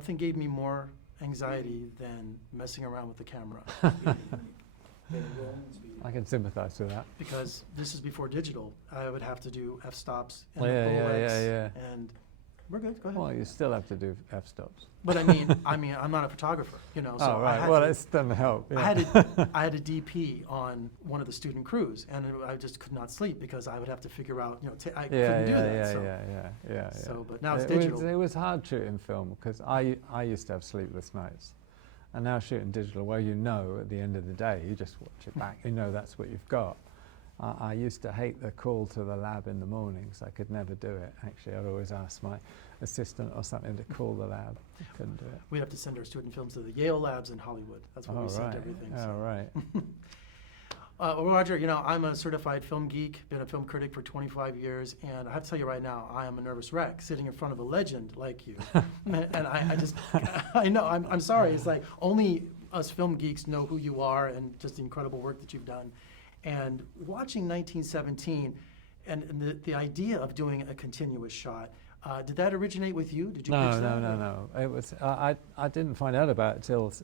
nothing gave me more anxiety than messing around with the camera. I can sympathize with that. Because this is before digital. I would have to do f-stops and Yeah. and we're good. Go ahead. Well, you still have to do f-stops. But I mean, I'm not a photographer, you know. So oh, right. It doesn't help. Yeah. I had a DP on one of the student crews, and I just could not sleep because I would have to figure out, you know, I couldn't do that. Yeah. So, but now it's digital. It was hard shooting film because I used to have sleepless nights, and now shooting digital, well, you know, at the end of the day, you just watch it back. You know that's what you've got. I used to hate the call to the lab in the mornings. I could never do it. Actually, I'd always ask my assistant or something to call the lab. I couldn't do it. We have to send our student films to the Yale labs in Hollywood. That's where we send everything. Oh, right. Well, Roger, you know, I'm a certified film geek, been a film critic for 25 years, and I have to tell you right now, I am a nervous wreck sitting in front of a legend like you. And I just, I know, I'm sorry. It's like only us film geeks know who you are and just the incredible work that you've done. And watching 1917 and the idea of doing a continuous shot, did that originate with you? Did you pitch that? No. It was, I didn't find out about it till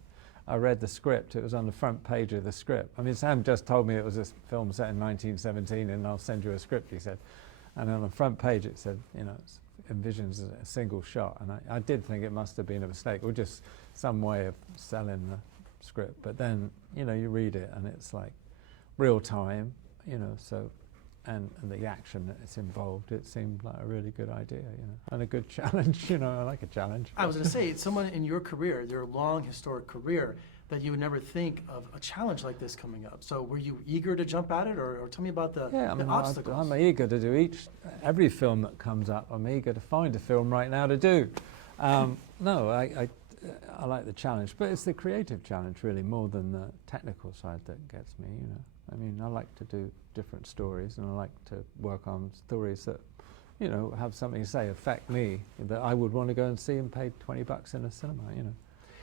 I read the script. It was on the front page of the script. I mean, Sam just told me it was a film set in 1917 and I'll send you a script, he said. And on the front page it said, you know, it envisions a single shot. And I did think it must have been a mistake or just some way of selling the script. But then, you know, you read it and it's like real time, you know, so, and the action that's involved, it seemed like a really good idea, you know, and a good challenge, you know, I like a challenge. I was going to say, someone in your career, your long historic career, that you would never think of a challenge like this coming up. So were you eager to jump at it, or tell me about the obstacles? I'm eager to do every film that comes up. I'm eager to find a film right now to do. No, I like the challenge, but it's the creative challenge really more than the technical side that gets me, you know. I mean, I like to do different stories, and I like to work on stories that, you know, have something to say, affect me, that I would want to go and see and pay $20 in a cinema, you know.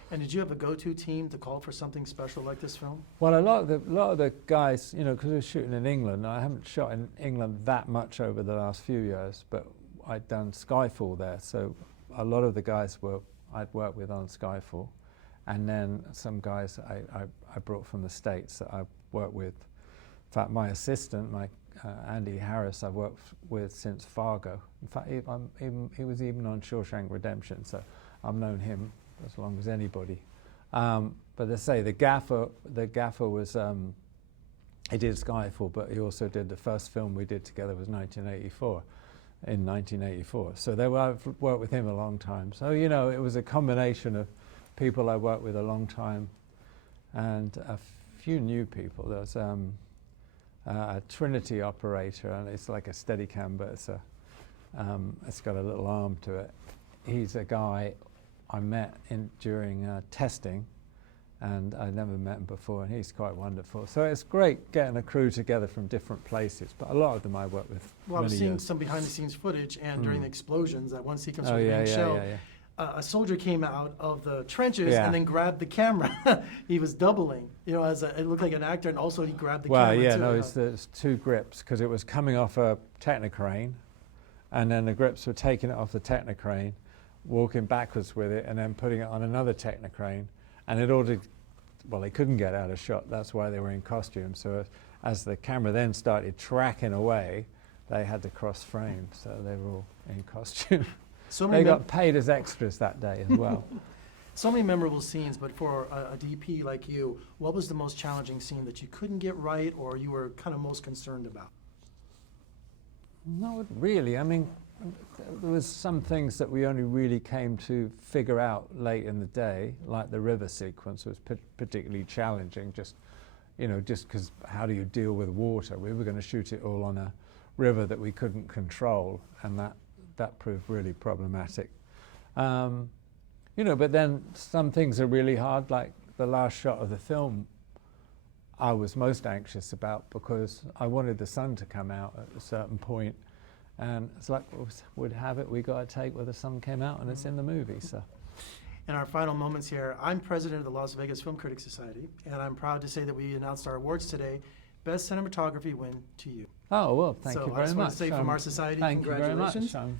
And did you have a go-to team to call for something special like this film? Well, a lot of the guys, you know, because we were shooting in England, I haven't shot in England that much over the last few years, but I'd done Skyfall there, so a lot of the guys I'd worked with on Skyfall, and then some guys I brought from the States that I worked with. In fact, my assistant, Andy Harris, I've worked with since Fargo. In fact, he was even on Shawshank Redemption, so I've known him as long as anybody. But they say the gaffer was, he did Skyfall, but he also did the first film we did together was 1984. So I've worked with him a long time. So, you know, it was a combination of people I worked with a long time and a few new people. There's a Trinity operator, and it's like a Steadicam, but it's got a little arm to it. He's a guy I met during testing, and I'd never met him before, and he's quite wonderful. So it's great getting a crew together from different places, but a lot of them I work with. Well, I was seeing some behind-the-scenes footage, and during the explosions, that one sequence with the shell, a soldier came out of the trenches and then grabbed the camera. He was doubling, you know, it looked like an actor, and also he grabbed the camera too. Well, there's two grips, because it was coming off a Technicrane, and then the grips were taking it off the Technicrane, walking backwards with it, and then putting it on another Technicrane, and they couldn't get out of shot, that's why they were in costume. So as the camera then started tracking away, they had to cross frame, so they were all in costume. They got paid as extras that day as well. So many memorable scenes, but for a DP like you, what was the most challenging scene that you couldn't get right, or you were kind of most concerned about? No, really. I mean, there was some things that we only really came to figure out late in the day, like the river sequence was particularly challenging, just because how do you deal with water? We were going to shoot it all on a river that we couldn't control, and that proved really problematic. You know, but then some things are really hard, like the last shot of the film I was most anxious about, because I wanted the sun to come out at a certain point, and it's like, we'd have it, we got to take where the sun came out, and it's in the movie, so. In our final moments here, I'm president of the Las Vegas Film Critics Society, and I'm proud to say that we announced our awards today. Best cinematography win to you. Oh, well, thank you very much. So I just want to say from our society, thank congratulations. you very much.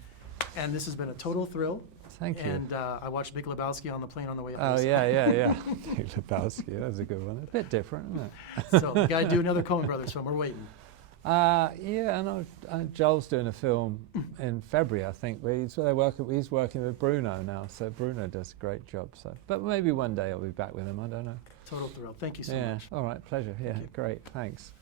And this has been a total thrill. Thank you. And I watched Big Lebowski on the plane on the way up. Oh, here, yeah. Big Lebowski, that's a good one. A bit different, isn't it? So we got to do another Coen Brothers film. We're waiting. Yeah, and Joel's doing a film in February, I think. Where he's working with Bruno now, so Bruno does a great job. So, but maybe one day I'll be back with him. I don't know. Total thrill. Thank you so Yeah. much. All right. Pleasure. Yeah. you. Great. Thanks.